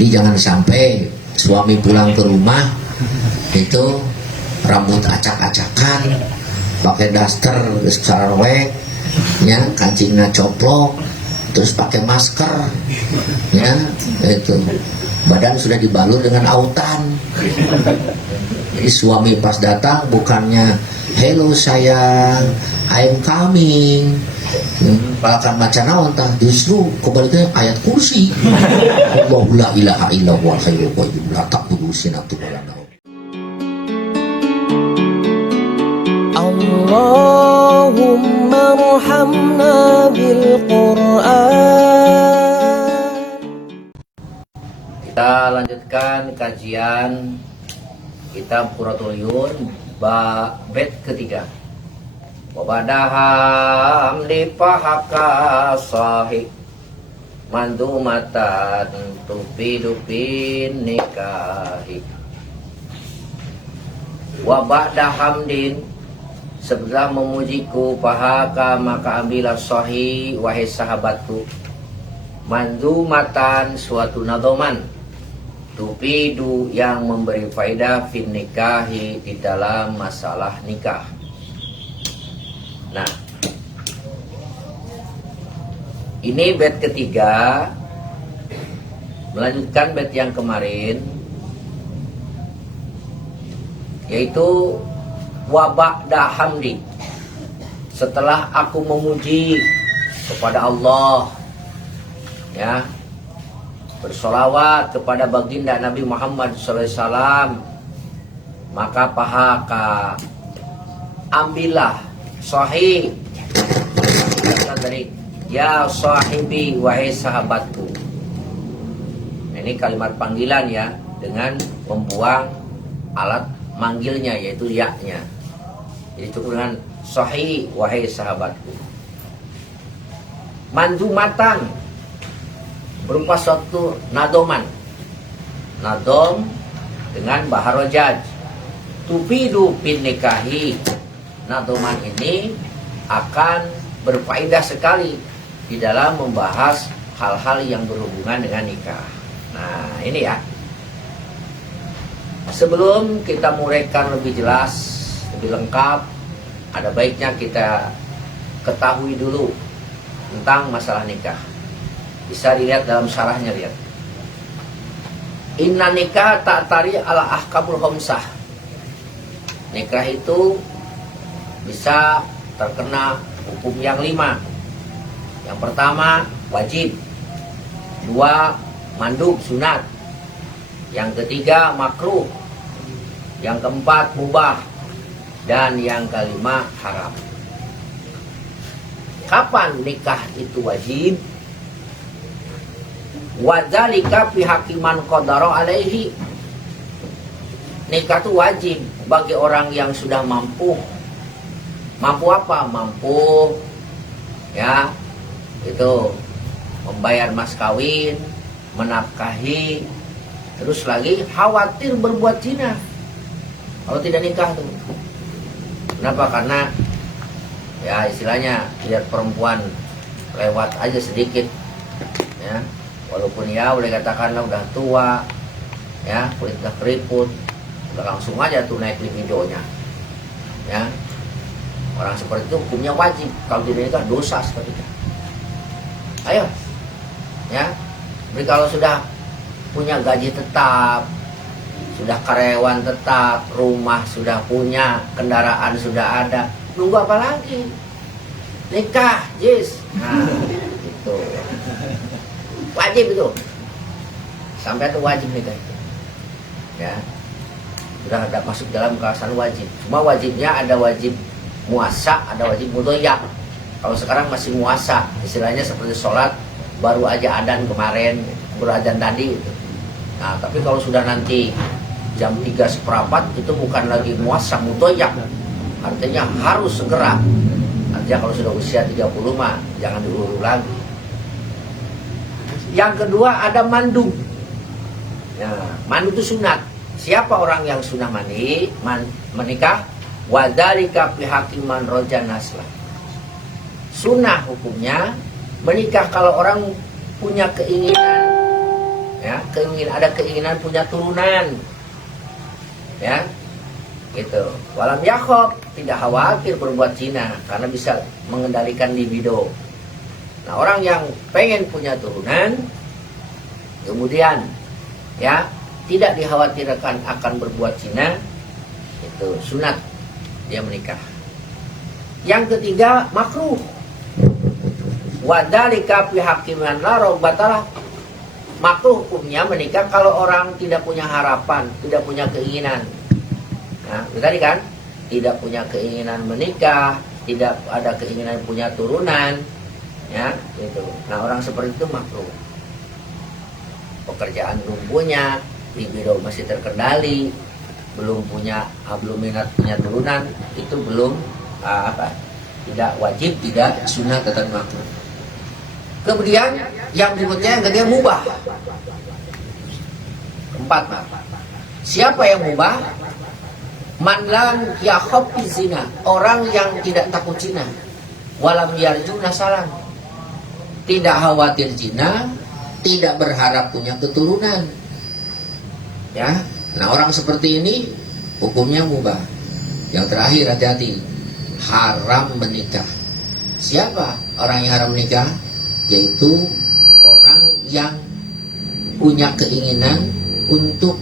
Jadi jangan sampai suami pulang ke rumah itu rambut acak-acakan, pakai daster sarwek, ya, kancingnya coplok, terus pakai masker, ya, itu badan sudah dibalut dengan autan. Jadi suami pas datang bukannya hello sayang, I'm coming, balakan macan naon tah, justru kebalikannya ayat kursi. Allahu la ilaha illallah hayyul qayyum la ta'khudhuhu sinatun wa la naum. Allahumma arhamna bil Qur'an. Kita lanjutkan kajian kitab Qurratul Uyun bait ketiga. Wabadaham dipahaka sahih mandumatan tupi-dupin nikahi. Wabadahamdin, setelah memujiku pahaka maka ambillah sahih wahai sahabatku, mandumatan suatu nadoman, tupidu yang memberi faedah fin nikahi di dalam masalah nikah. Nah, ini bait ketiga melanjutkan bait yang kemarin, yaitu waba'da hamdi, setelah aku memuji kepada Allah, ya, bersolawat kepada baginda Nabi Muhammad SAW, maka pahaka ambillah sahih dari ya sahibi wahai sahabatku. Ini kalimat panggilan, ya, dengan membuang alat manggilnya yaitu ya-nya. Jadi cukup dengan sahih wahai sahabatku. Mandumatan berupa suatu nadoman, nadom dengan baharojaj, tupidu bin nikahi. Nadoman ini akan berfaedah sekali di dalam membahas hal-hal yang berhubungan dengan nikah. Nah, ini ya. Sebelum kita menguraikan lebih jelas, lebih lengkap, ada baiknya kita ketahui dulu tentang masalah nikah. Bisa dilihat dalam syarahnya, lihat. Inna nikah ta'tari ala ahkamul khamsah. Nikah itu bisa terkena hukum yang 5. Yang pertama wajib, 2 mandub sunat, yang ketiga makruh, yang keempat mubah, dan yang kelima haram. Kapan nikah itu wajib? Wadzalika fi hakiman qadara alaihi. Nikah itu wajib bagi orang yang sudah mampu. Mampu apa? Mampu, ya, itu membayar mas kawin, menafkahi, terus lagi khawatir berbuat zina kalau tidak nikah tuh. Kenapa? Karena ya istilahnya lihat perempuan lewat aja sedikit, ya, walaupun ya boleh katakanlah udah tua, ya, kulit udah keriput, udah langsung aja tuh naik libidonya, ya. Orang seperti itu hukumnya wajib, kalau tidak nikah dosa seperti itu. Ayo, ya. Jadi kalau sudah punya gaji tetap, sudah karyawan tetap, rumah sudah punya, kendaraan sudah ada, nunggu apa lagi? Nikah, jis. Nah, itu wajib itu. Sampai itu wajib nikah itu, ya. Sudah ada masuk dalam kelasan wajib. Cuma wajibnya ada wajib muasa, ada wajib mudoyak. Kalau sekarang masih muasa, istilahnya seperti sholat baru aja adzan kemarin, baru adzan tadi gitu. Nah, tapi kalau sudah nanti jam 3:15 itu bukan lagi muasa, mudoyak. Artinya harus segera. Artinya kalau sudah usia 30 mah jangan diulur lagi. Yang kedua ada mandub. Nah, mandub itu sunat. Siapa orang yang sunnah menikah? Wadzalika fi hakiman roja naslah. Sunnah hukumnya menikah kalau orang punya keinginan ya, ada keinginan punya turunan, ya, gitu. Walam yakhaf, tidak khawatir berbuat zina karena bisa mengendalikan libido. Nah, orang yang pengen punya turunan, kemudian ya tidak dikhawatirkan akan berbuat zina, itu sunat dia menikah. Yang ketiga, makruh. Wadzalika fi hakiman la rabbatalah. Makruh hukumnya menikah kalau orang tidak punya harapan, tidak punya keinginan. Nah, tadi kan tidak punya keinginan menikah, tidak ada keinginan punya turunan, ya, gitu. Nah, orang seperti itu makruh. Pekerjaan belum punya, libido masih terkendali, belum minat punya turunan, itu belum tidak wajib, tidak sunnah, tetap makruh. Kemudian yang berikutnya yang ketiga mubah. Keempat, siapa yang mubah? Man lam yakhaf zina, orang yang tidak takut zina, walam yarju nasalan, tidak khawatir zina, tidak berharap punya keturunan, ya. Nah, orang seperti ini hukumnya mubah. Yang terakhir, hati-hati, haram menikah. Siapa orang yang haram menikah? Yaitu orang yang punya keinginan untuk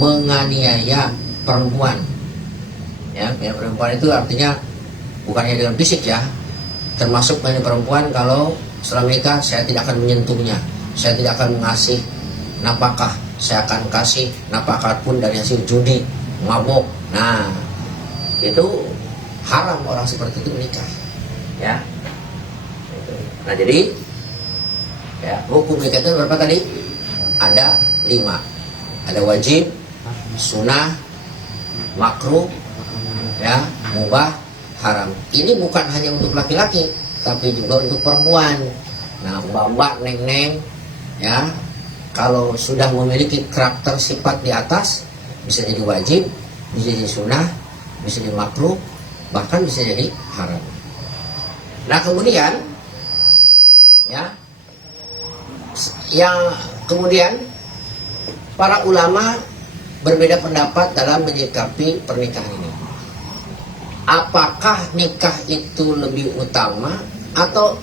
menganiaya perempuan. Ya, perempuan itu artinya bukannya dengan fisik, ya, termasuk perempuan kalau setelah menikah saya tidak akan menyentuhnya, saya tidak akan mengasih napakah, saya akan kasih napakah pun dari hasil judi, mabok. Nah, itu haram orang seperti itu menikah, ya. Nah, jadi ya, hukum nikah itu berapa tadi? Ada 5. Ada wajib, sunnah, makruh, ya, mubah, haram. Ini bukan hanya untuk laki-laki, tapi juga untuk perempuan. Nah, mbak-mbak, neng-neng, ya, kalau sudah memiliki karakter sifat di atas, bisa jadi wajib, bisa jadi sunnah, bisa jadi makruh, bahkan bisa jadi haram. Nah, kemudian, ya, yang kemudian para ulama berbeda pendapat dalam menyikapi pernikahan ini. Apakah nikah itu lebih utama atau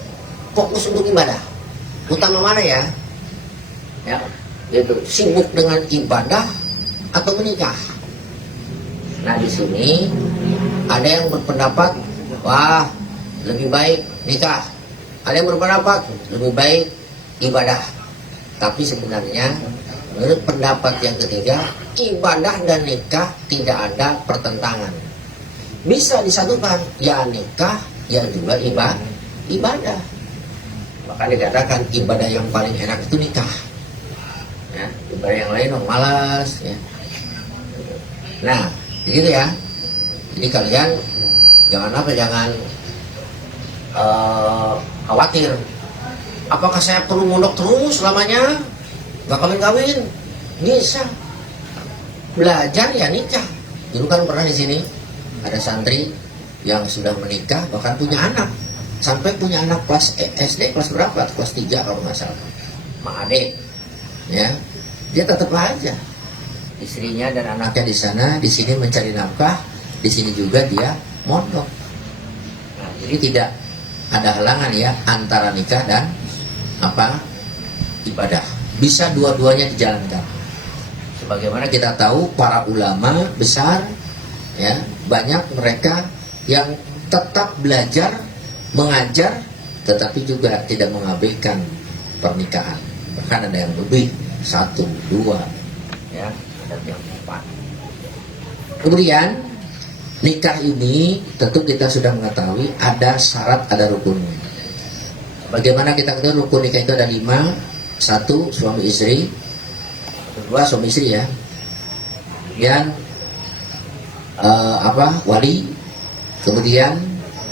fokus untuk ibadah? Utama mana, ya? Ya, gitu. Sibuk dengan ibadah atau menikah? Nah, di sini ada yang berpendapat, wah, lebih baik nikah. Ada yang berpendapat lebih baik ibadah. Tapi sebenarnya menurut pendapat yang ketiga, ibadah dan nikah tidak ada pertentangan, bisa disatukan, ya nikah ya juga ibadah. Maka dikatakan ibadah yang paling enak itu nikah, ya, ibadah yang lain malas, ya. Nah, begitu, ya. Jadi kalian jangan khawatir, apakah saya perlu mondok terus selamanya, gak kawin-kawin? Bisa belajar, ya nikah. Dulu kan pernah di sini ada santri yang sudah menikah, bahkan punya anak, sampai punya anak kelas SD kelas berapa? Kelas 3 kalau nggak salah. Mak Ade, ya, dia tetap aja istrinya dan anaknya di sana, di sini mencari nafkah, di sini juga dia mondok. Nah, jadi tidak ada halangan, ya, antara nikah dan ibadah. Bisa dua-duanya dijalankan. Sebagaimana kita tahu para ulama besar, ya, banyak mereka yang tetap belajar, mengajar, tetapi juga tidak mengabaikan pernikahan. Bahkan ada yang lebih, 1, 2, ya, ada yang 4. Kemudian nikah ini tentu kita sudah mengetahui ada syarat, ada rukunnya. Bagaimana kita ketahui rukun nikah itu ada 5. 1, suami istri. 2, suami istri, ya. Kemudian wali. Kemudian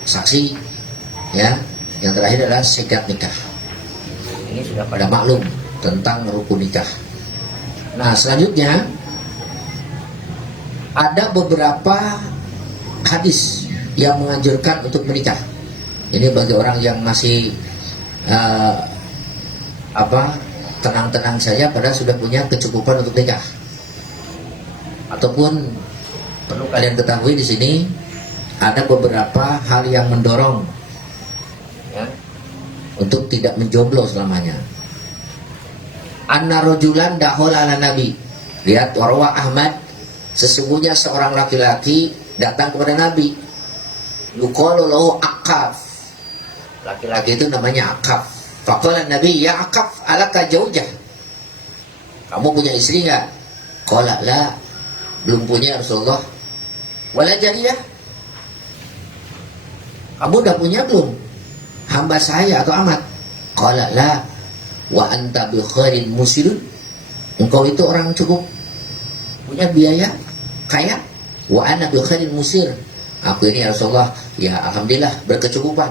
saksi, ya. Yang terakhir adalah sigat nikah. Ini sudah pada maklum tentang rukun nikah. Nah, selanjutnya ada beberapa hadis yang menganjurkan untuk menikah. Ini bagi orang yang masih tenang-tenang saja padahal sudah punya kecukupan untuk nikah. Ataupun perlu kalian ketahui di sini ada beberapa hal yang mendorong ya, untuk tidak menjomblo selamanya. Anna rajulan dahol ala nabi. Lihat warwa Ahmad, sesungguhnya seorang laki-laki datang kepada Nabi. Yuqalu lahu Aqaf. Laki-laki itu namanya Aqaf. Faqala Nabi, ya Aqaf, alaka jaujah. Kamu punya istri enggak? Qala la, belum punya Rasulullah. Wala jariyah. Kamu udah punya belum? Hamba saya atau amat? Qala la, wa anta bi khairin musirun. Engkau itu orang cukup punya biaya, kaya. Wa ana bi khairin musir. Aku ini ya Rasulullah, ya alhamdulillah berkecukupan.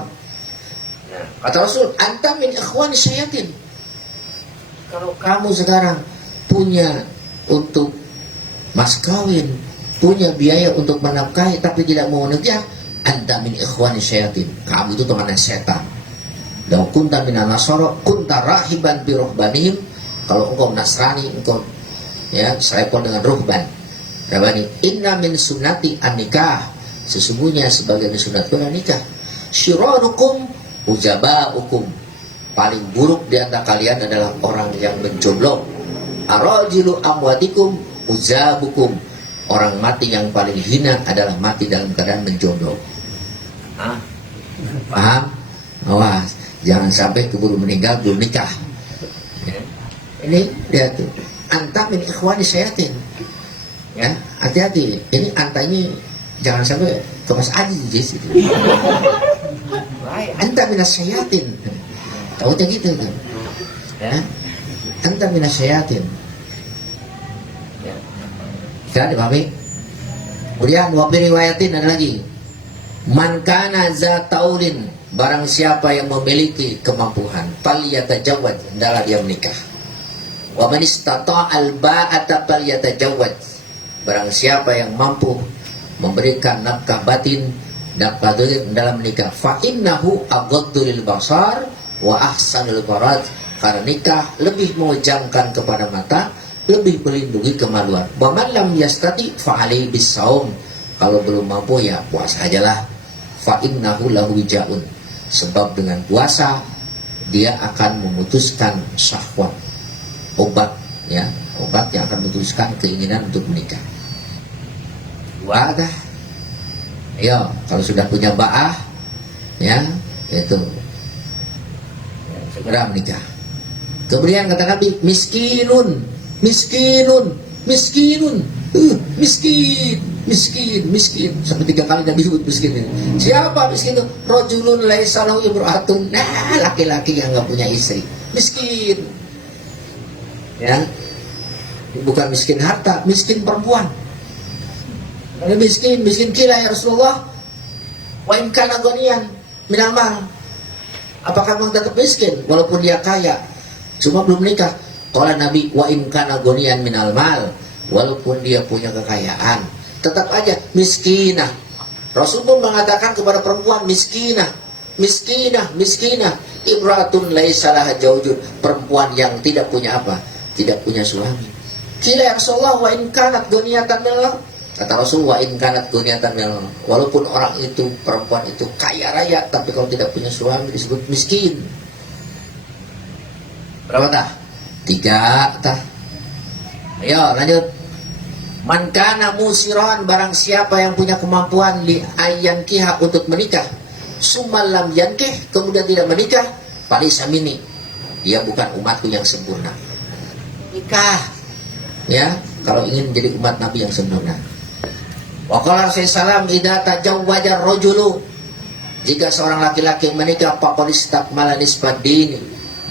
Nah, kata Rasul, anta min ikhwan syayatin. Kalau kamu sekarang punya untuk mas kawin, punya biaya untuk menafkahi tapi tidak mau nikah, anta min ikhwan syayatin. Kamu itu teman setan. Lau kunta minan nasara kunta rahiban bi ruhbanihim. Kalau engkau Nasrani, engkau ya serepon dengan ruhban. Rabani, inna min sunnati an-nikah. Sesungguhnya sebagian sunatku adalah nikah. Syirarukum ujabaukum. Paling buruk di antara kalian adalah orang yang menjomblo. Arajilu amwatikum uzabukum. Orang mati yang paling hina adalah mati dalam keadaan menjomblo. Paham? Awas, jangan sampai keburu meninggal belum nikah. Ini lihat tuh, anta min ikhwani syayatin. Ya, hati-hati. Ini anta ini jangan sampai ke Mas Adi gitu. Anta minas syayatin. Tahu gitu kan? Ya. Anta minas syayatin. Ya. Kita dipahami. Kemudian wabi riwayatin ada lagi. Man kana za taulin, barang siapa yang memiliki kemampuan, falyatajawwaz, hendaklah dia menikah. Wa man istata'al ba'ata falyatajawwaz. Barang siapa yang mampu memberikan nafkah batin, nafkah zahir dalam menikah, fa innahu aghaddu lil basar wa ahsanul faraj. Karena nikah lebih memejamkan kepada mata, lebih melindungi kemaluan. Wa man lam yastati fa alaihi bisaum. Kalau belum mampu ya puasa ajalah. Fa innahu lahu wijaun. Sebab dengan puasa dia akan memutuskan syahwat. Obat ya, obat yang akan memutuskan keinginan untuk menikah. Dua dah. Ayo, kalau sudah punya ba'ah ya, itu ya, segera menikah. Kemudian kata Nabi, miskinun, miskinun, miskinun, miskin, miskin, miskin. Sampai 3 kali Nabi sebut miskin ini. Siapa miskin itu? Rajulun laisa lahu imra'atun. Nah, laki-laki yang enggak punya istri. Miskin. Ya. Bukan miskin harta, miskin perempuan. Kalau miskin, miskin kila ya Rasulullah. Wa in kana ghaniyan minal mal. Apakah memang tetap miskin walaupun dia kaya? Cuma belum nikah. Qala Nabi, wa in kana ghaniyan minal mal. Walaupun dia punya kekayaan, tetap aja miskinah. Rasul pun mengatakan kepada perempuan miskinah, miskinah, miskinah. Ibratun laisa laha jaujun. Perempuan yang tidak punya apa? Tidak punya suami. Kila ya Rasulullah, wa in kanat ghaniyatan minal. Kata Rasul, wa in kanat ghaniyatan minal. Walaupun orang itu, perempuan itu kaya raya, tapi kalau tidak punya suami disebut miskin. Berapa tah? 3 tah. Ayo lanjut. Man kana musiran, barang siapa yang punya kemampuan li ayyan kiha untuk menikah, summal lam yankih, kemudian tidak menikah, falisa minni, dia bukan umatku yang sempurna. Nikah ya kalau ingin menjadi umat Nabi yang sempurna. Wa qala Rasulullah idza tajawwaja ar-rajulu, jika seorang laki-laki menikah faqad istakmala nisfad din,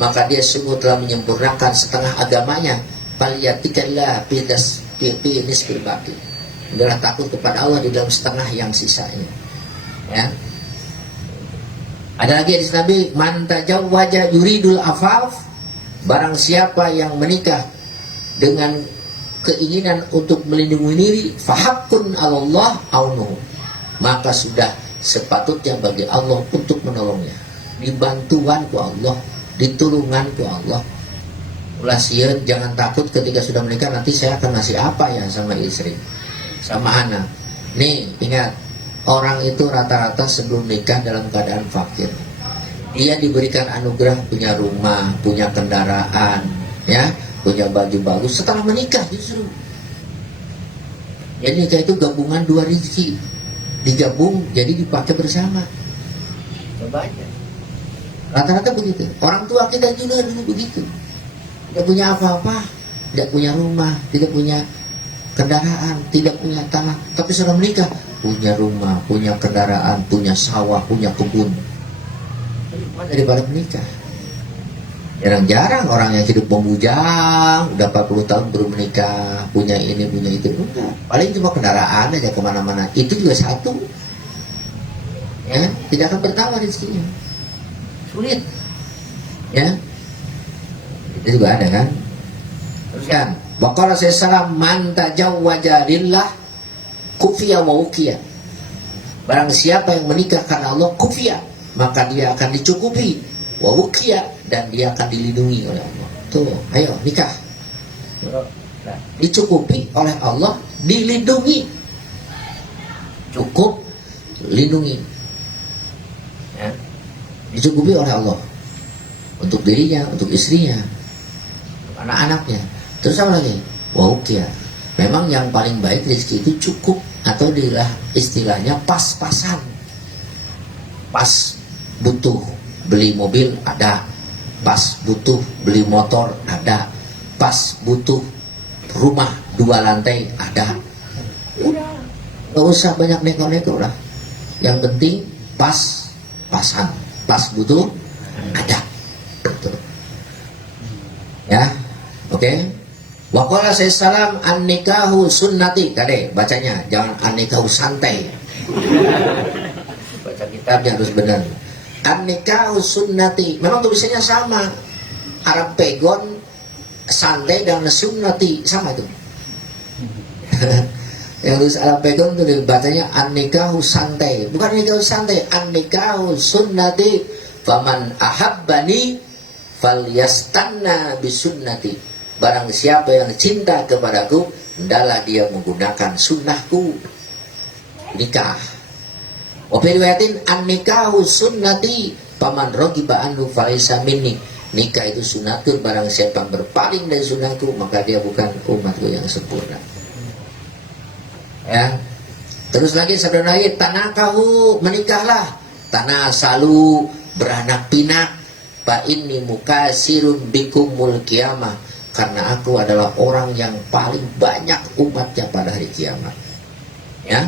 maka dia sungguh telah menyempurnakan setengah agamanya. Falyatikillah fi nisfil baqi. Adalah takut kepada Allah di dalam setengah yang sisanya. Ya. Ada lagi hadis Nabi, man tajawwaja yuridul afaf, barang siapa yang menikah dengan keinginan untuk melindungi diri, fahaqqun 'alallah aunuhu, maka sudah sepatutnya bagi Allah untuk menolongnya. Dibantuan ku Allah, ditulungan ku Allah. ulah sieun, jangan takut ketika sudah menikah nanti saya akan ngasih apa ya sama istri, sama anak. Nih ingat, orang itu rata-rata sebelum nikah dalam keadaan fakir. Dia diberikan anugerah punya rumah, punya kendaraan, ya, punya baju bagus. Setelah menikah justru, jadi nikah itu gabungan dua rezeki, digabung jadi dipakai bersama. Coba aja. Rata-rata begitu. Orang tua kita juga dulu begitu. Tidak punya apa-apa, tidak punya rumah, tidak punya kendaraan, tidak punya tanah. Tapi setelah menikah, punya rumah, punya kendaraan, punya sawah, punya kebun. Daripada menikah. Jarang-jarang orang yang hidup membujang, udah 40 tahun baru menikah, punya ini, punya itu. Enggak. Paling cuma kendaraan aja kemana-mana. Itu juga satu. Ya, tidak akan bertambah rezekinya. Sulit. Ya. Itu juga ada kan. Terus kan, waqala sallallahu man tajawwaja lillah kufiya wa ukiya. Barang siapa yang menikah karena Allah, kufiya, maka dia akan dicukupi, wa ukiya, dan dia akan dilindungi oleh Allah. Tuh, ayo nikah. Dicukupi oleh Allah, dilindungi. Cukup, lindungi. Ya. Dicukupi oleh Allah. Untuk dirinya, untuk istrinya, anak-anaknya. Terus apa lagi? Waukia. Memang yang paling baik rezeki itu cukup, atau istilahnya pas-pasan. Pas butuh beli mobil ada, pas butuh beli motor ada, pas butuh rumah 2 lantai ada. Udah, nggak usah banyak neko-neko lah. Yang penting pas-pasan, pas butuh ada. Betul. Ya. Oke. Waqala sallallahu an-nikahu sunnati. Kade bacanya, jangan an-nikahu santai. Baca kitabnya harus benar. An-nikahu sunnati. Memang tulisannya sama. Arab pegon, santai, dan sunnati sama itu. Yang tulis Arab pegon itu bacanya an-nikahu santai. Bukan nikahu santai, an-nikahu sunnati. Faman ahabbani falyastanna bisunnati. Barang siapa yang cinta kepadaku, hendaklah dia menggunakan sunnahku. Nikah. Wa fi riwayatin an-nikahu sunnati paman ragiba anhu falaysa minni. Nikah itu sunatku, barang siapa yang berpaling dari sunnahku, maka dia bukan umatku yang sempurna. Ya. Terus lagi sabda Nabi, tanakahu, menikahlah. Tanasalu, beranak pinak. Fa inni mukasirun bikumul qiyamah. Karena aku adalah orang yang paling banyak umatnya pada hari kiamat. Ya.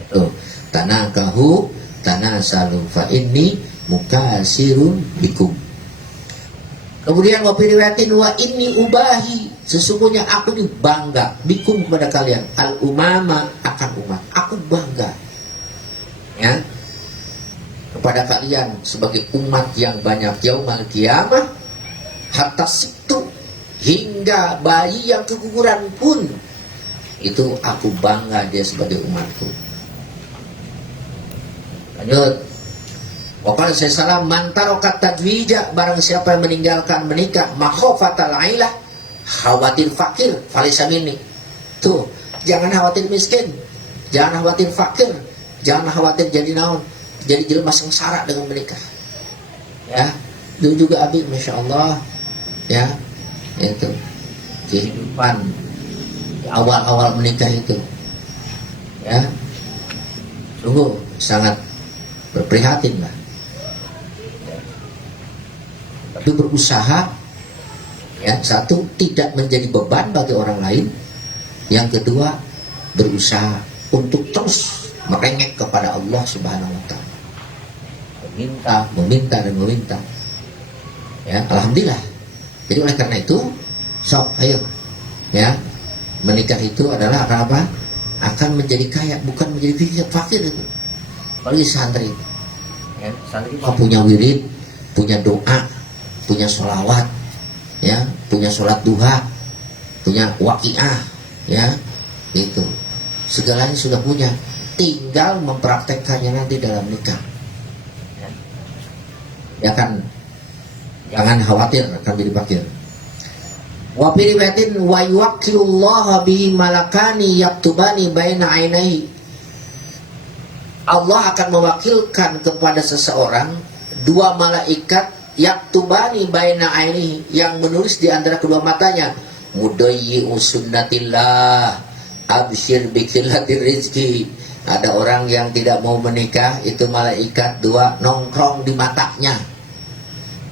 Itu. Tanakahu, tanasalu, fa inni mukasirun bikum. Kemudian wa riwayatin wa inni ubahi, sesungguhnya aku ini bangga bikum kepada kalian, al umama, akan umat. Aku bangga. Ya. Kepada kalian sebagai umat yang banyak yaumal kiamah, hatta situ, hingga bayi yang keguguran pun itu aku bangga dia sebagai umatku. Lanjut. Waqala sallallahu man taraka tadwija, barang siapa yang meninggalkan menikah makhofatal ailah, khawatir fakir, falaysa minni. Tuh, jangan khawatir miskin, jangan khawatir fakir, jangan khawatir jadi naon, jadi jelema sengsara dengan menikah. Ya, dulu juga Abi, masya Allah, ya, itu kehidupan awal-awal menikah itu, ya, sungguh sangat berprihatin lah. Tapi berusaha, ya, satu, tidak menjadi beban bagi orang lain. Yang kedua, berusaha untuk terus merengek kepada Allah Subhanahu wa Ta'ala, meminta dan meminta. Ya, alhamdulillah. Jadi oleh karena itu, sok, ayo, ya, menikah itu adalah akan apa? Akan menjadi kaya, bukan menjadi fakir itu. Apalagi santri, ya, santri punya wirid, punya doa, punya sholawat, ya, punya sholat duha, punya waqiah, ya, itu segalanya sudah punya, tinggal mempraktekkannya nanti dalam nikah. Ya kan, Jangan khawatir akan jadi fakir. Wa fi riwayatin wa yuwakkilullah bihi malakani yaktubani baina ainaihi. Allah akan mewakilkan kepada seseorang dua malaikat yaktubani baina ainihi, yang menulis di antara kedua matanya, mudayyi'u sunnatillah absyir biqillatir rizki. Ada orang yang tidak mau menikah, itu malaikat dua nongkrong di matanya.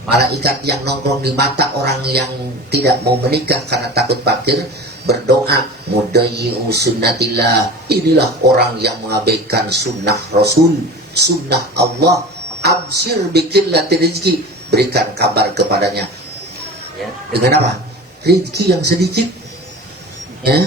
Malaikat yang nongkrong di mata orang yang tidak mau menikah karena takut fakir berdoa, mudayyi'u sunnatillah, inilah orang yang mengabaikan sunnah Rasul, sunnah Allah, absyir biqillatir rizki, berikan kabar kepadanya ya, dengan apa? Rizki yang sedikit ya,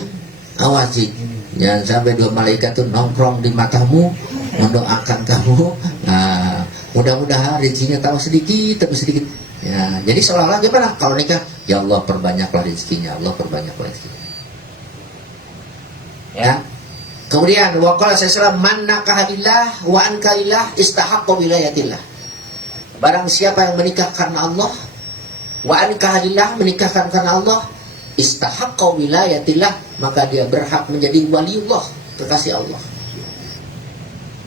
awasi jangan sampai dua malaikat itu nongkrong di matamu mendoakan kamu. Nah, mudah-mudahan rezekinya tahu sedikit tapi sedikit ya. Jadi seolah-olah gimana kalau nikah, ya Allah perbanyaklah rezekinya, Allah perbanyaklah rezekinya ya. Kemudian waqala sallallahu man nakaha billah wa anka lillah istahaqqa wilayatillah. Barang siapa yang menikah karena Allah, wa anka lillah, menikahkan karena Allah, istahaqqa wilayatillah, maka dia berhak menjadi waliullah, kekasih Allah.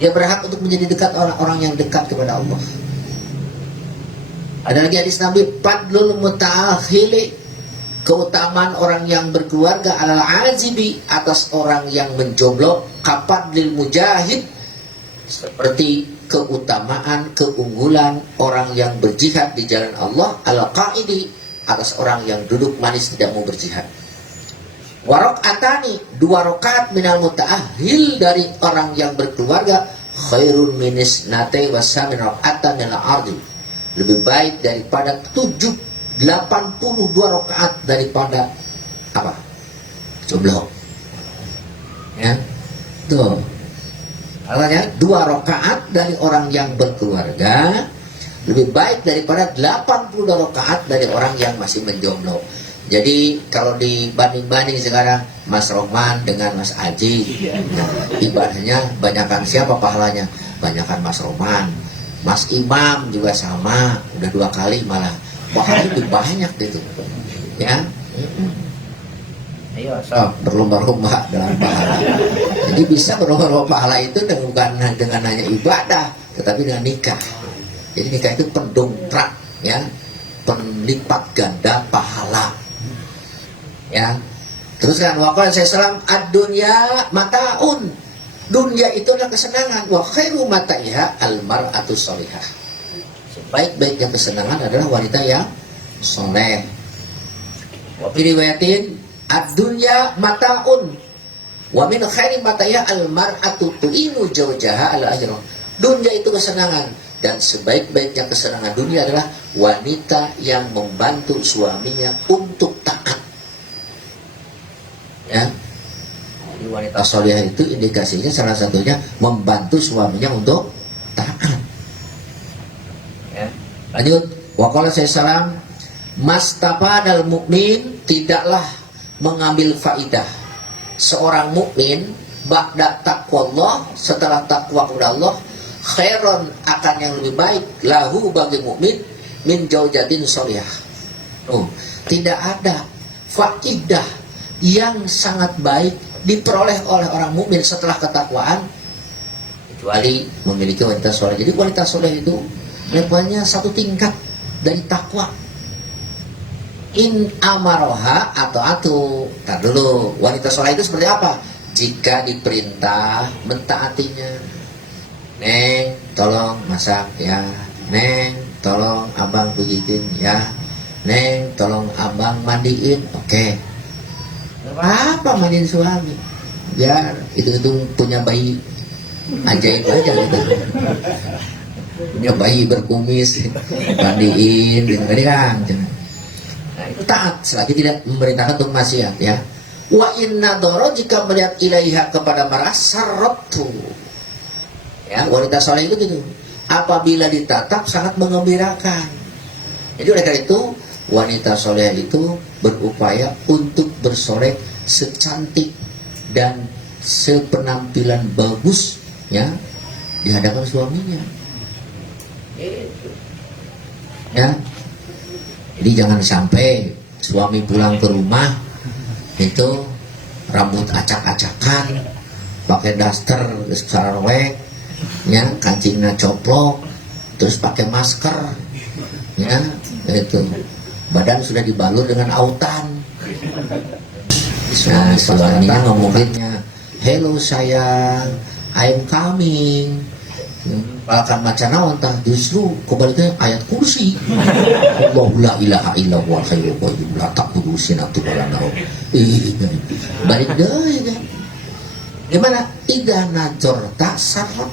Dia berhak untuk menjadi dekat orang-orang yang dekat kepada Allah. Ada lagi hadis Nabi, fadlul muta'akhili, keutamaan orang yang berkeluarga, alal azibi, atas orang yang menjomblo, kafadlil mujahid, seperti keutamaan, keunggulan orang yang berjihad di jalan Allah, al qaidi, atas orang yang duduk manis tidak mau berjihad. Warokatani, 2 rakaat minal muta'ahil, dari orang yang berkeluarga, khairun minis nate wasamin rakaatan minal ardi, lebih baik daripada 82 rakaat daripada apa? Jomblo. Ya, tuh. Artinya 2 rakaat dari orang yang berkeluarga lebih baik daripada 82 rakaat dari orang yang masih menjomblo. Jadi kalau dibanding-banding sekarang Mas Rohman dengan Mas Aji, ibadahnya banyakkan siapa pahalanya? Banyakkan Mas Rohman. Mas Imam juga sama, udah 2 kali malah pahalanya lebih banyak gitu. Ya. Ayo, Berlomba-lomba dalam pahala. Jadi bisa berlomba-lomba pahala itu bukan dengan hanya ibadah, tetapi dengan nikah. Jadi nikah itu pendongkrak, ya, penlipat ganda pahala. Ya, terus kan waqala sallallahu ad-dunya mataun, dunia itu adalah kesenangan, wa khairu mata'iha al-mar'atu sholihah, sebaik-baiknya kesenangan adalah wanita yang soleh. Wa fi riwayatin ad-dunya mataun wa min khairi mata'iha al-mar'atu tu'inu zawjaha al-akhirah, dunia itu kesenangan, dan sebaik-baiknya kesenangan dunia adalah wanita yang membantu suaminya untuk taat. Ya, wanita solihah itu indikasinya salah satunya membantu suaminya untuk taat. Ya. Lanjut, waqala sallallahu mastafadal mukmin, tidaklah mengambil faidah seorang mukmin ba'da taqwallah, setelah takwa kepada Allah, khairon, akan yang lebih baik, lahu, bagi mukmin, min jaujatin solihah. Tidak ada faidah yang sangat baik diperoleh oleh orang mukmin setelah ketakwaan kecuali memiliki wanita soleh. Jadi wanita soleh itu levelnya 1 tingkat dari takwa. In amaroha atau tar dulu, wanita soleh itu seperti apa? Jika diperintah mentaatinya. Neng, tolong masak ya. Neng, tolong abang pijitin ya. Neng, tolong abang mandiin. Oke. Apa mandiin suami? Biar itu punya bayi ajaib aja gitu. Punya bayi berkumis, mandiin, gitu kan. Nah, itu taat selagi tidak memerintahkan untuk maksiat ya. Wa inna doro, jika melihat ilaiha kepada marah, sarrotu. Ya, wanita soleh itu gitu. Apabila ditatap sangat mengembirakan. Jadi oleh karena itu wanita soleh itu berupaya untuk bersolek secantik dan sepenampilan bagus ya di hadapan suaminya. Ya. Jadi jangan sampai suami pulang ke rumah itu rambut acak-acakan, pakai daster sarwek, ya, kancingnya coplok, terus pakai masker, ya, itu badan sudah dibalur dengan autan. Nah, suaminya ngomongnya, hello sayang, I'm coming. Bahkan macam naon tah justru kebaliknya ayat kursi. Allahu la ilaha illallah hayyul qayyum la ta'khudhuhu sinatun wa la naum. Balik deui kan. Gimana? Idza nazarta sarat.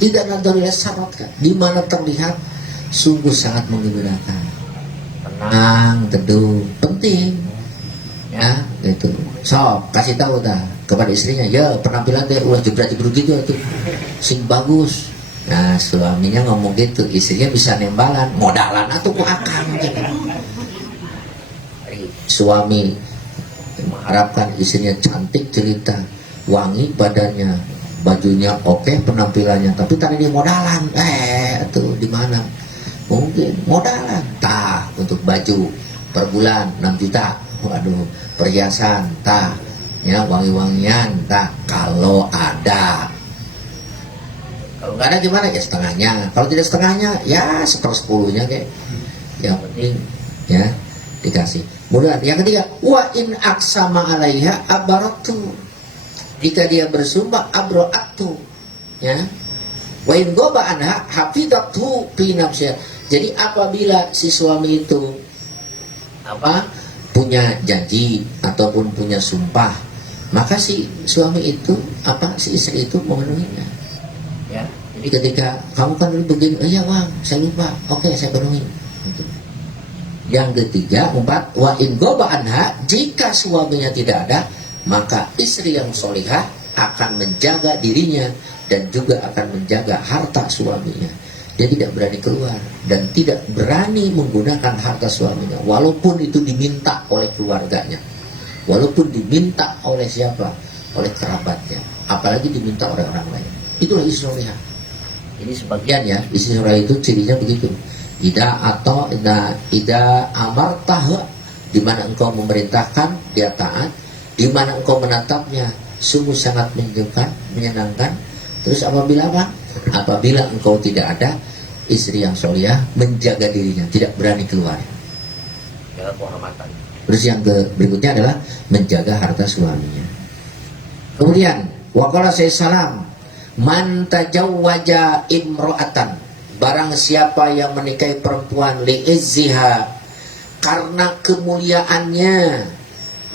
Idza nazarta sarat kan. Di mana terlihat sungguh sangat menggembirakan. Tenang, teduh, penting. Ya, gitu. So, kasih tahu dah kepada istrinya, ya penampilan teh ulah jebret-jebrut gitu tuh. Sing bagus. Nah, suaminya ngomong gitu, istrinya bisa nembalan, modalan atau ku akang gitu. Suami mengharapkan istrinya cantik cerita, wangi badannya, bajunya oke, penampilannya, tapi tadi dia modalan. Tuh di mana? Mungkin modalan. Tah, untuk baju per bulan 6 juta. Waduh, perhiasan, tah, ya, wangi-wangian, tah, kalau ada. Kalau nggak ada gimana? Ya setengahnya. Kalau tidak setengahnya, ya 1/10-nya kayak. Yang penting, ya, dikasih. Kemudian yang ketiga, wa in aksama alaiha abaratu. Jika dia bersumpah abro'atu, ya. Wa in goba anha hafidatu fi nafsiha. Jadi apabila si suami itu punya janji ataupun punya sumpah, maka si suami itu si istri itu memenuhinya. Ya. Jadi ketika kamu kan dulu begini, iya bang, saya lupa, oke saya penuhi. Gitu. Yang ketiga, 4, wa in goba anha, jika suaminya tidak ada, maka istri yang solihah akan menjaga dirinya dan juga akan menjaga harta suaminya. Dia tidak berani keluar dan tidak berani menggunakan harta suaminya, walaupun itu diminta oleh keluarganya, walaupun diminta oleh siapa, oleh kerabatnya, apalagi diminta oleh orang lain. Itulah istri solihah. Ini sebagian ya, istri solihah itu cirinya begitu. Ida amartah, di mana engkau memerintahkan dia taat, di mana engkau menatapnya sungguh sangat menyenangkan. Terus apabila engkau tidak ada, istri yang solihah menjaga dirinya, tidak berani keluar. Terus yang berikutnya adalah menjaga harta suaminya. Kemudian waqala salam, man tajawwaja imro'atan, barang siapa yang menikahi perempuan li'izziha, karena kemuliaannya,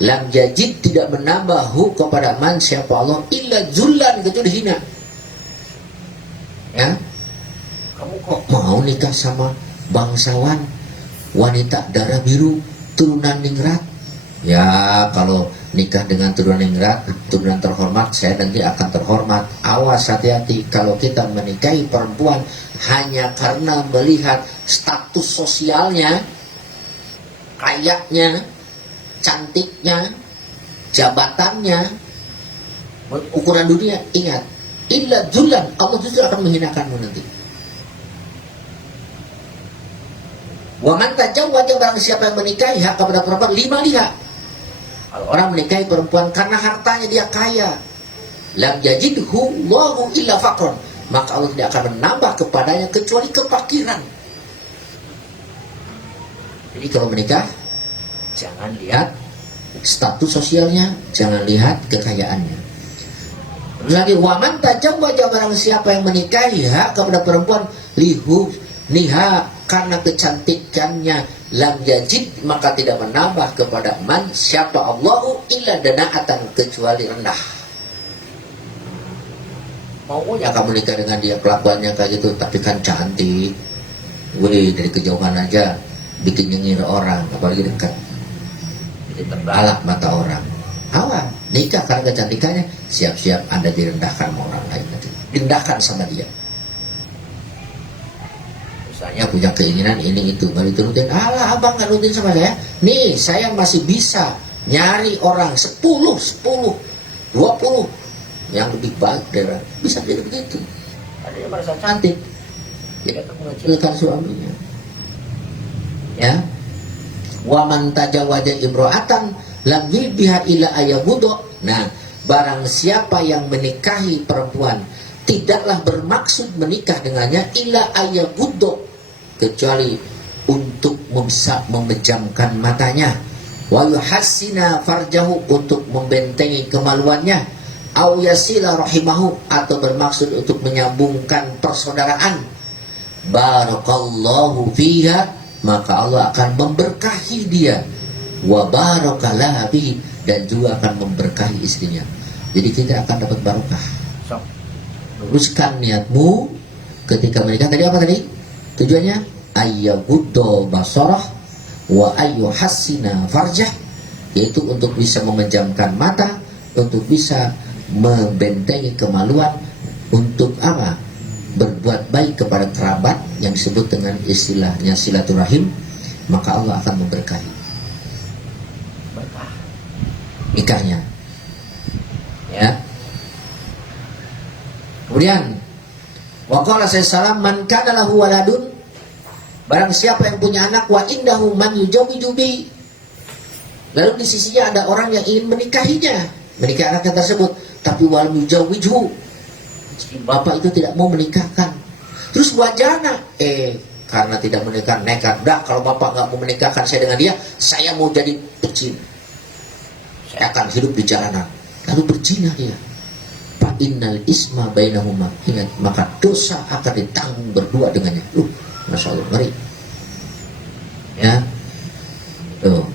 lam yajid, tidak menambahhu kepada man siapa Allah illa zullan, kecuali hina. Ya, kamu kok mau nikah sama bangsawan, wanita darah biru, turunan ningrat? Ya, kalau nikah dengan turunan ningrat, turunan terhormat, saya nanti akan terhormat. Awas, hati-hati kalau kita menikahi perempuan hanya karena melihat status sosialnya, kayaknya, cantiknya, jabatannya, ukuran dunia. Ingat, illa zullan, Allah justru akan menghinakanmu nanti. Wa man tajawwaja, barang siapa yang menikahi hak kepada perempuan 5 liha. Kalau orang menikahi perempuan karena hartanya dia kaya, lam yajidhu Allahu illa faqran, maka Allah tidak akan menambah kepadanya kecuali kefakiran. Jadi kalau menikah, jangan lihat status sosialnya, jangan lihat kekayaannya. Lagi waman tajawwaja, barang siapa yang menikahi hak kepada perempuan lihu niha, karena kecantikannya, lam yajid, maka tidak menambah kepada man siapa Allahu illa dana'atan, kecuali rendah. Maunya kamu nikah dengan dia kelakuannya kayak gitu, tapi kan cantik, wih, dari kejauhan aja bikin nyengir orang, apalagi dekat, bikin terbalak mata orang. Awas, nikah karena kecantikannya, siap-siap Anda direndahkan sama orang lain, direndahkan sama dia. Misalnya punya keinginan ini itu, baru diturutin, alah abang gak nurutin sama saya, nih saya masih bisa nyari orang 10, 20 yang lebih baik dari, bisa jadi begitu. Ada yang merasa cantik, dia akan mengecilkan suaminya. Ya, Wa man tajawaja imro'atan lam biha ila ayabudo. Nah, barang siapa yang menikahi perempuan tidaklah bermaksud menikah dengannya ila ayabudo, kecuali untuk bisa memejamkan matanya, wa yuhassina farjahu, untuk membentengi kemaluannya, au yasila rahimahu, atau bermaksud untuk menyambungkan persaudaraan, barakallahu fiha, maka Allah akan memberkahi dia, wa barakallaha bihi, dan juga akan memberkahi istrinya. Jadi kita akan dapat barokah. Luruskan niatmu ketika menikah. Tadi apa tadi? Tujuannya ayyaguddo basarah wa ayyuhassina farjah, yaitu untuk bisa memejamkan mata, untuk bisa membentengi kemaluan, untuk apa? Berbuat baik kepada kerabat yang disebut dengan istilahnya silaturahim, maka Allah akan memberkahi nikahnya. Ya. Kemudian waqala sallallahu man kana lahu waladun, barang siapa yang punya anak, wa indahu man yujawwiju bi, lalu di sisinya ada orang yang ingin menikahinya, menikahi anaknya tersebut, tapi wal yujawwiju, bapak itu tidak mau menikahkan. Terus wajana, karena tidak menikah nekat, dah kalau bapak nggak mau menikahkan saya dengan dia, saya mau jadi pezina, saya akan hidup di jalanan. Lalu berzina dia, fa innal isma bainahuma, ingat, maka dosa akan ditanggung berdua dengannya. Masya Allah, ngeri. Ya, tuh.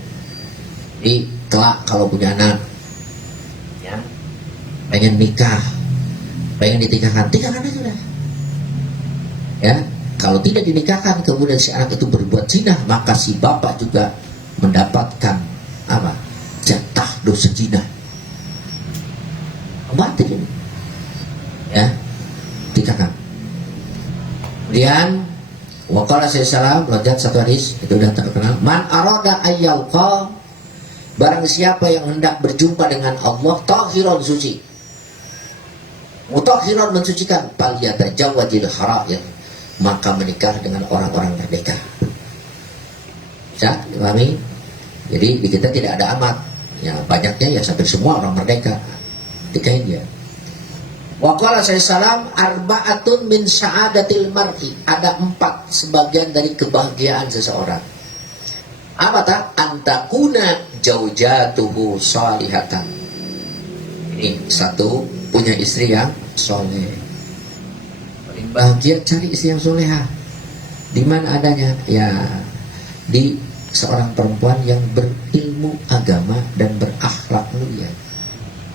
Jadi kelak kalau punya anak, ya, pengen nikah, pengen dinikahkan, nikahkan aja udah. Ya, kalau tidak dinikahkan kemudian si anak itu berbuat zina, maka si bapak juga mendapatkan apa? Jatah dosa zina. Batil ini. Ya, nikahkan. Kemudian waqala sallallahu melonjak satu hadis itu sudah terkenal, man arada ayyalqa, barang siapa yang hendak berjumpa dengan Allah, tahiron, suci, mutahhiran, mensucikan, fal yatajawwazil harair, maka menikah dengan orang-orang merdeka. Bisa dipahami? Jadi di kita tidak ada amat, ya banyaknya ya sampai semua orang merdeka nikahin dia. Waqala sallallahu arba'atun min sa'adatil mar'i, ada 4 sebagian dari kebahagiaan seseorang. Apa tak? Antakuna jaujatuhu salihatan. Ini satu, punya istri yang soleh. Paling bahagia cari istri yang soleha. Di mana adanya? Ya di seorang perempuan yang berilmu agama dan berakhlak mulia.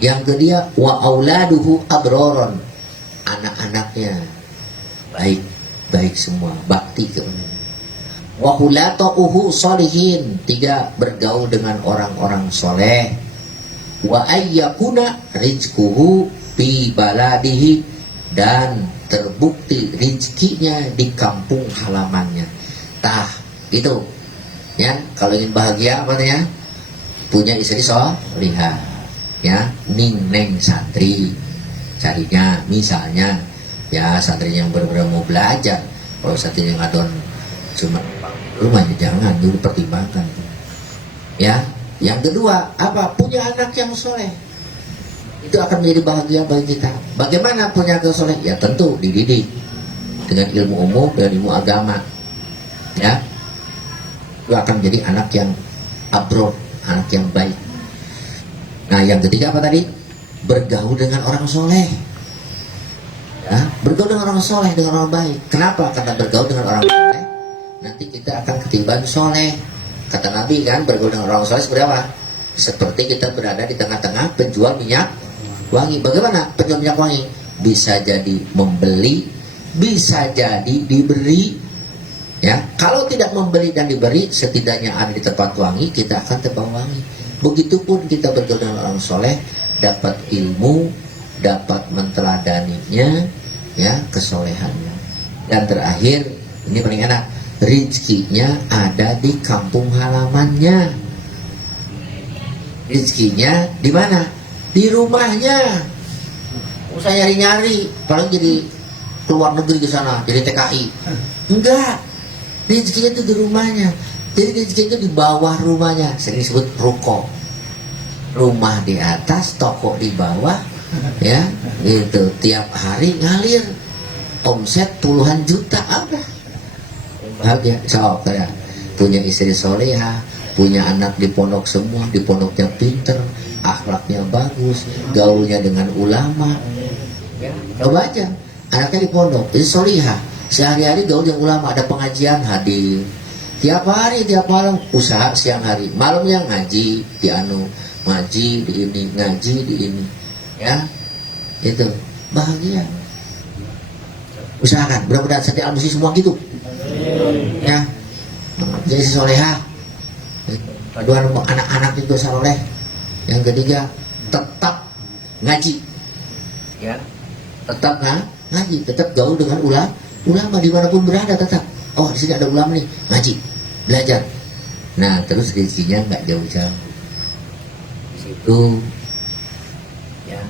Yang kedua, wa auladuhu abroron, anak-anaknya baik, baik semua, bakti kepada. Wa hulatauhu solihin, 3, bergaul dengan orang-orang soleh. Wa ayyakuna rizquhu fi baladihi, dan terbukti rizkinya di kampung halamannya. Tah, itu. Ya, kalau ingin bahagia apa namanya? Punya istri solihah. Ya, neng santri carinya, misalnya ya santri yang benar-benar mau belajar. Kalau santri yang ngadon cuma rumahnya, jangan, dulu pertimbangkan. Ya, yang kedua apa? Punya anak yang soleh, itu akan menjadi bahagia bagi kita. Bagaimana punya anak soleh? Ya tentu dididik dengan ilmu umum dan ilmu agama. Ya, itu akan menjadi anak yang abror, anak yang baik. Nah, yang ketiga apa tadi? Bergaul dengan orang soleh. Ya, bergaul dengan orang soleh, dengan orang baik. Kenapa? Karena bergaul dengan orang soleh, nanti kita akan ketiban soleh. Kata Nabi kan, bergaul dengan orang soleh seperti apa? Seperti kita berada di tengah-tengah penjual minyak wangi. Bagaimana penjual minyak wangi? Bisa jadi membeli, bisa jadi diberi. Ya, kalau tidak membeli dan diberi, setidaknya ada di tempat wangi, kita akan terbang wangi. Begitupun kita bergaul dengan orang soleh, dapat ilmu, dapat menteladaninya, ya, kesolehannya. Dan terakhir, ini paling enak, rizkinya ada di kampung halamannya. Rizkinya di mana? Di rumahnya. Usah nyari-nyari, paling jadi keluar negeri ke sana, jadi TKI. Enggak, rizkinya itu di rumahnya. Jadi rezeki itu di bawah rumahnya, sering disebut ruko. Rumah di atas, toko di bawah, ya, itu tiap hari ngalir omset puluhan juta apa? Bahagia, sok ya. Punya istri soleha, punya anak di pondok semua, di pondoknya pinter, akhlaknya bagus, gaulnya dengan ulama. Coba aja, anaknya di pondok, itu soleha, sehari-hari gaul dengan ulama, ada pengajian hadir. Tiap hari, tiap malam, usaha siang hari, malamnya ngaji di anu, ngaji di ini, ngaji di ini, ya, itu bahagia. Usahakan, mudah-mudahan setiap musisi semua gitu, ya, jadi soleha. Kedua, anak-anak juga soleh. Yang ketiga, tetap ngaji, ya, tetap ngaji, tetap gaul dengan ulama dimanapun berada, tetap. Oh, di sini ada ulama nih, ngaji, belajar. Nah, terus rezekinya nggak jauh-jauh. Di situ, ya.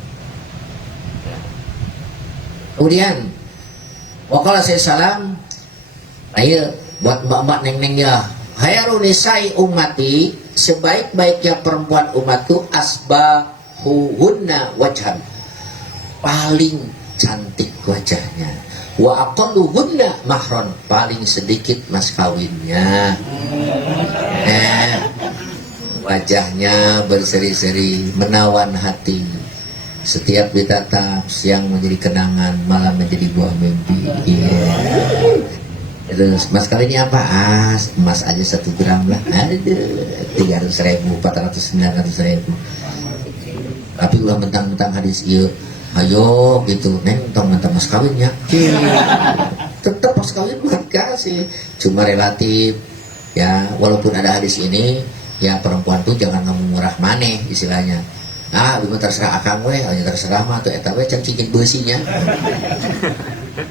Kemudian, wakala saya salam, ayo buat mbak-mbak neng-neng ya. Hayaru nisai ummati, sebaik-baiknya perempuan umatku asbahuhunna wajhan, paling cantik wajahnya, wa aqalluhunna mahron, paling sedikit mas kawinnya, wajahnya berseri-seri menawan hati, setiap ditatap siang menjadi kenangan, malam menjadi buah mimpi. Terus mas kali ini apa? Emas aja 1 gram lah. Aduh, 300.000, 400, 900.000. Tapi ulah mentang-mentang hadis iya, ayo gitu, neng tong mentang mas kawinnya. Tetap mas kawin bukan kasih, cuma relatif. Ya, walaupun ada hadis ini, ya perempuan tuh jangan ngomong murah maneh istilahnya. Bima terserah akang we, hanya terserah mah tuh eta we cincin besinya.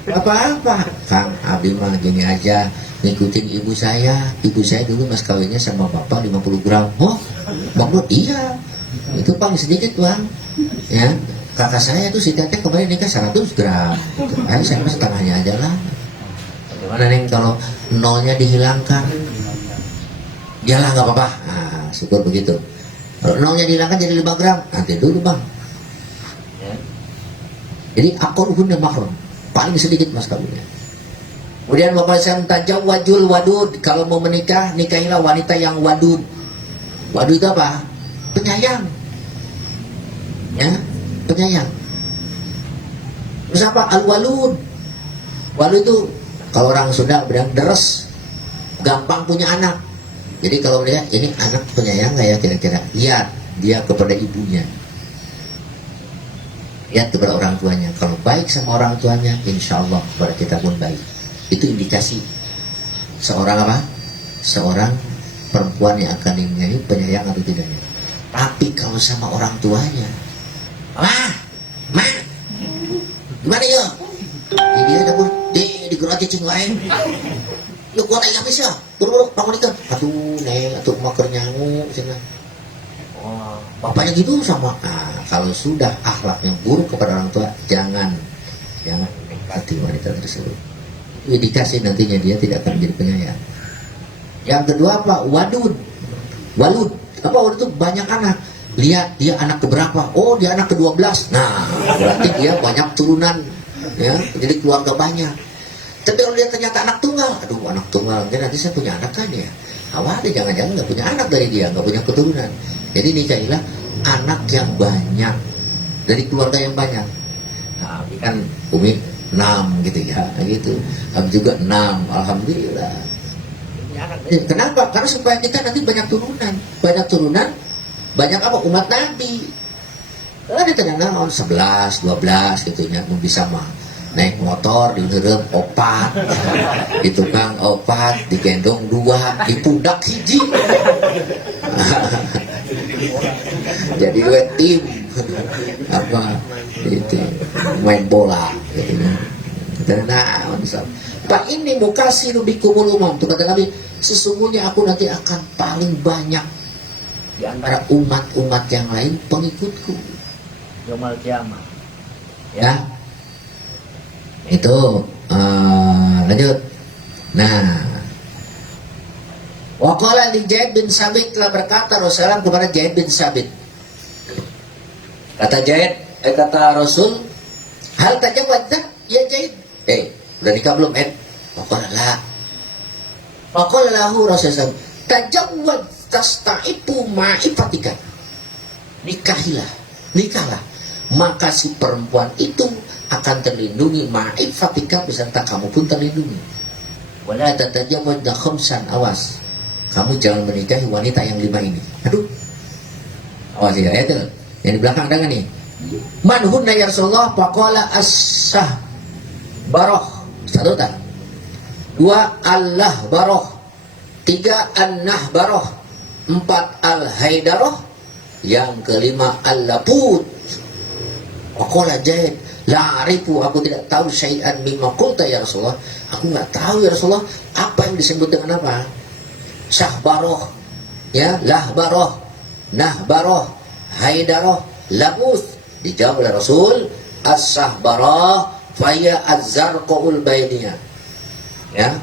Apa-apa, Kang Abdi mah gini aja, ngikutin ibu saya dulu mas kawinnya sama bapak 50 gram. Oh, Bang, iya, itu paling sedikit Bang. Ya, kakak saya tuh si Teteh kemarin nikah 100 gram. Ayo saya mah setengahnya aja lah. Bagaimana neng kalau nolnya dihilangkan? Yalah nggak apa-apa. Nah, syukur begitu. Kalau nolnya dihilangkan jadi 5 gram, nanti dulu Bang. Jadi aqalluhunna mahron, paling sedikit mas kawinnya. Kemudian bapak saya tajawwajul wadud, kalau mau menikah nikahilah wanita yang wadud. Wadud itu apa? Penyayang, ya, penyayang. Terus apa? Al-walud. Walud itu kalau orang Sunda bilang deres, gampang punya anak. Jadi kalau melihat ini anak penyayang nggak ya kira-kira, lihat dia kepada ibunya, lihat kepada orang tuanya. Kalau baik sama orang tuanya, insya Allah kepada kita pun baik. Itu indikasi seorang apa? Seorang perempuan yang akan dinikahi penyayang atau tidaknya. Tapi kalau sama orang tuanya, gimana ya? Ini ada pun di gerak cicing lain. Yuk gua lagi habis ya, buru-buru bangun ikan. Aduh neng, atuh maker nyamuk cina. Oh, bapaknya gitu sama. Nah, kalau sudah akhlaknya buruk kepada orang tua, jangan mendekati wanita tersebut. Indikasi nantinya dia tidak akan menjadi penyayang. Yang kedua apa? Walud. Apa walud itu banyak anak. Lihat dia anak keberapa? Oh dia anak ke-12. Nah berarti dia banyak turunan, ya, jadi keluarga banyak. Tapi kalau dia ternyata anak tunggal, aduh anak tunggal, nanti saya punya anak kan ya. Awalnya jangan-jangan nggak punya anak dari dia, nggak punya keturunan. Jadi nikahilah anak yang banyak dari keluarga yang banyak. Nah, kan Umi 6 gitu ya, gitu. Abi juga 6, alhamdulillah. Kenapa? Karena supaya kita nanti banyak turunan, banyak apa? Umat Nabi. Kalau ditanya 11, 12 gitu ya, bisa mah. Naik motor dihirup 4, di tukang 4, digendong 2, di pundak 1. Jadi gue tim apa itu main bola gitu. Nah, Pak ini mau kasih lebih kumul umum. Tuh kata Nabi, sesungguhnya aku nanti akan paling banyak di antara umat-umat yang lain pengikutku. Yaumul Qiyamah. Ya. Itu lanjut. Nah, Wa qala li Zaid bin Sabit, telah berkata Rasulullah kepada Zaid bin Sabit. Kata Zaid, kata Rasul, hal tajawwadta ya Zaid? Udah nikah belum, Ed? Wa qala la. Wa qala lahu Rasulullah, tajawwad tasta'ibu ma'ifatika. Nikahlah. Maka si perempuan itu akan terlindungi ma'ifatika, beserta kamu pun terlindungi. Wala tatajawwadna khamsan, awas. Kamu jangan menikahi wanita yang 5 ini. Aduh. Awas ya, itu. Yang di belakang dengan nih. Man hunna ya Rasulullah? Faqala as-sah baroh. 1 tak? 2 Allah baroh. 3 an-nah baroh. 4 al-haidaroh. Yang kelima al-laput. Faqala Zaid, la arifu, aku tidak tahu syai'an mimma qulta ya Rasulullah. Aku nggak tahu ya Rasulullah apa yang disebut dengan apa? Syahbaroh, ya, lahbaroh, nahbaroh, haidaroh, labus. Dijawab oleh Rasul, as-sahbaroh faya az-zarqul bainiyah. Ya.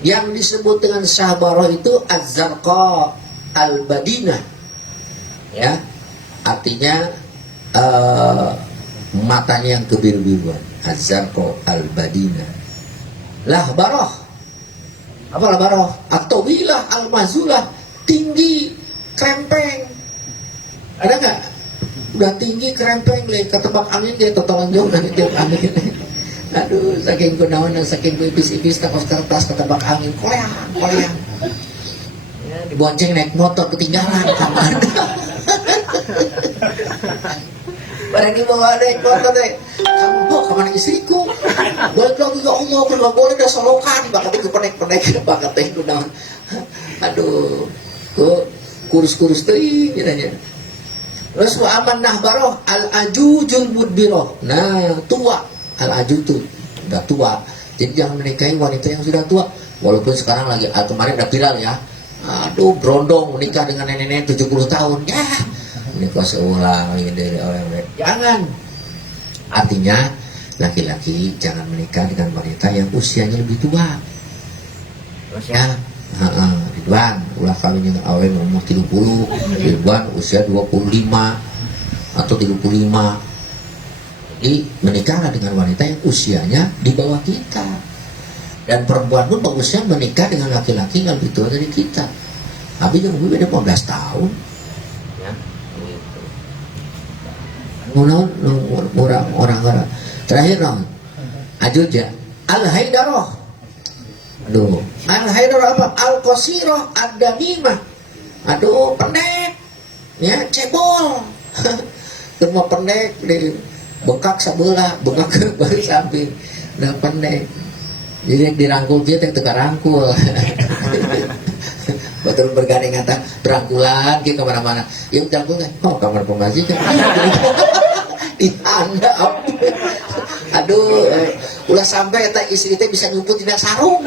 Yang disebut dengan sahbaroh itu az-zarqa al-badinah. Ya. Artinya matanya yang kebiru-biruan, az-zarqa al-badinah. Lahbaroh, apa lahbaroh? At-tawilah al-mazulah, tinggi, krempeng. Ada nggak? Udah tinggi, krempeng, ketebak angin dia totolan jauh dari tiap angin. Aduh, saking kunawan dan saking ipis-ipis kertas ketebak angin, koleang. Ya, dibonceng naik motor ketinggalan kamar. Barang dibawa naik motor deh. Kamu bawa kemana istriku? Balik lagi, ya Allah, kalau boleh dah solokan. Bakatnya ku penek-penek, bakatnya ku naon. Aduh, kurus-kurus tuh gitu. Terus wa aman nahbaroh al-ajujul mudbiroh. Nah, tua. Al-ajuj tuh udah tua. Jadi jangan menikahi wanita yang sudah tua. Walaupun sekarang lagi, kemarin udah viral ya. Aduh, berondong menikah dengan nenek-nenek 70 tahun. Ya, menikah seulang dari orang lain. Jangan. Artinya, laki-laki jangan menikah dengan wanita yang usianya lebih tua. Terus ya, Ridwan ulah kawin dengan awal umur 30, Ridwan usia 25 atau 35. Jadi menikahlah dengan wanita yang usianya di bawah kita. Dan perempuan pun bagusnya menikah dengan laki-laki yang lebih tua dari kita. Tapi jangan beda 15 tahun. Ya, gitu. Orang-orang terakhir dong. Ajuja al-haidaroh. Aduh, al-haidaroh apa? Al-qasiroh ad-damimah. Aduh, pendek. Ya, cebol. Semua pendek, bengkak sebelah, bengkak ke samping. Udah pendek. Jadi dirangkul dia teka rangkul. Betul bergandeng kata berangkulan ke kemana-mana. Yuk rangkul kan? Oh, kamar pembajikan. Ditanda. Aduh, ulah sampai kata istri teh bisa ngumpul tidak sarung.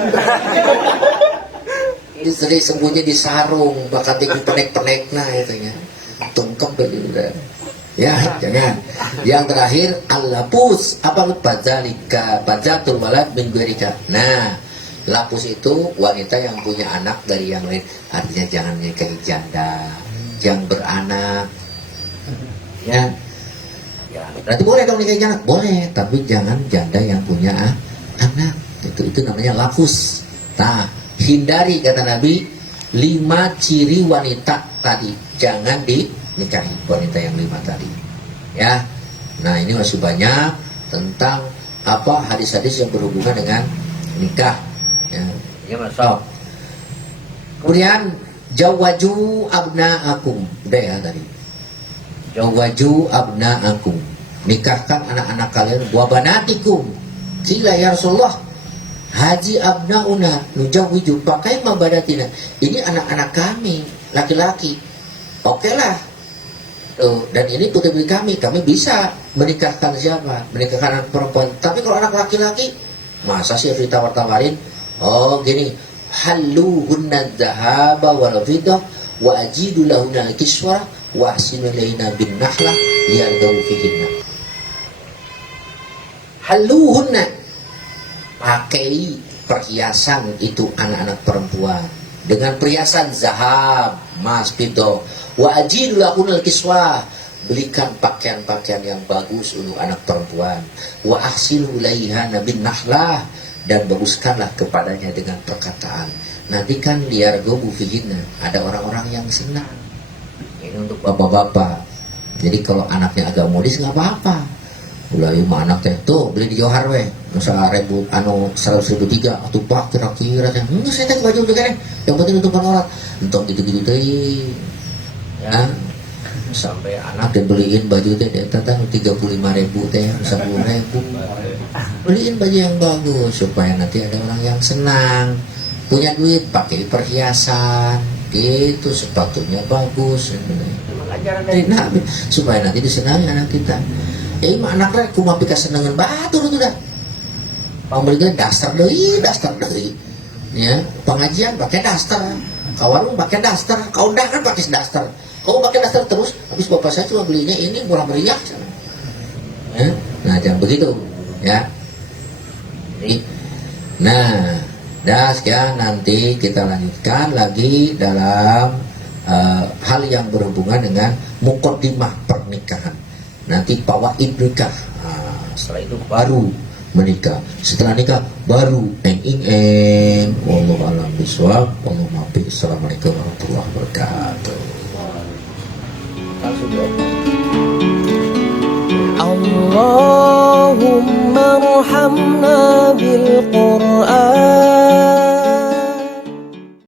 Istri sembunyi di sarung, bakal tinggi penek-penek nah itunya. Tungkep begitu. Ya, jangan. Yang terakhir al-lapus, apa badzalika badzatul walad min ghairika. Nah, lapus itu wanita yang punya anak dari yang lain. Artinya jangan nikahi janda, jangan beranak. Ya. Ya, berarti boleh dong nikahi janda? Boleh, tapi jangan janda yang punya anak. Itu namanya lapus. Nah, hindari kata Nabi 5 ciri wanita tadi. Jangan dinikahi wanita yang 5 tadi. Ya. Nah, ini masih banyak tentang apa hadis-hadis yang berhubungan dengan nikah. Ya, masuk. Kemudian jawaju abna'akum. Udah ya tadi. Jawaju abna'akum. Nikahkan anak-anak kalian wa banatikum. Qila ya Rasulullah, haji abnauna nujawiju pakai mabadatina. Ini anak-anak kami, laki-laki. Oke lah. Dan ini putri kami bisa menikahkan siapa? Menikahkan anak perempuan. Tapi kalau anak laki-laki, masa sih harus ditawar-tawarin? Oh gini, haluhunna dzahaba wal fiddah wa ajidu lahunna al-kiswa wa ahsinu ilayna bin nahlah liyardaw fihinna. Haluhunna, pakai perhiasan itu anak-anak perempuan, dengan perhiasan zahab, emas, pito. Wa ajidu lahunal kiswah, belikan pakaian-pakaian yang bagus untuk anak perempuan. Wa ahsinu ilaihana bin nahlah, dan baguskanlah kepadanya dengan perkataan. Nanti kan liar gobu fihinna, ada orang-orang yang senang. Ini untuk bapak-bapak. Jadi kalau anaknya agak modis nggak apa-apa. Ulai mah anak teh tuh beli di Johar weh, nusa 100.003 atuh pak kira-kira teh. Saya teh baju juga yang penting untuk orang. Entong gitu-gitu teh. Ya. Sampai anak dia beliin baju teh dia tentang 35.000 teh, 10.000. Beliin baju yang bagus supaya nanti ada orang yang senang. Punya duit pakai perhiasan, gitu, sepatunya bagus. Ajaran dari Nabi supaya nanti disenangi anak kita. Ya ima anak rek kumaha pika senengan batur itu dah. Pambelian daster deui. Ya, pengajian pakai daster. Kawarung pakai daster, kau dah kan pakai daster. Kau pakai daster terus, habis bapak saya cuma belinya ini murah meriah. Ya? Nah, jangan begitu, ya. Jadi, nah, dah sekian, nanti kita lanjutkan lagi dalam hal yang berhubungan dengan muqaddimah pernikahan. Nanti pawaid nikah. Nah, setelah itu baru menikah. Setelah nikah baru eng. Wallahu a'lam bishawab. Wallahu muwaffiq. Assalamualaikum warahmatullahi wabarakatuh. Allahumma arhamna bil Qur'an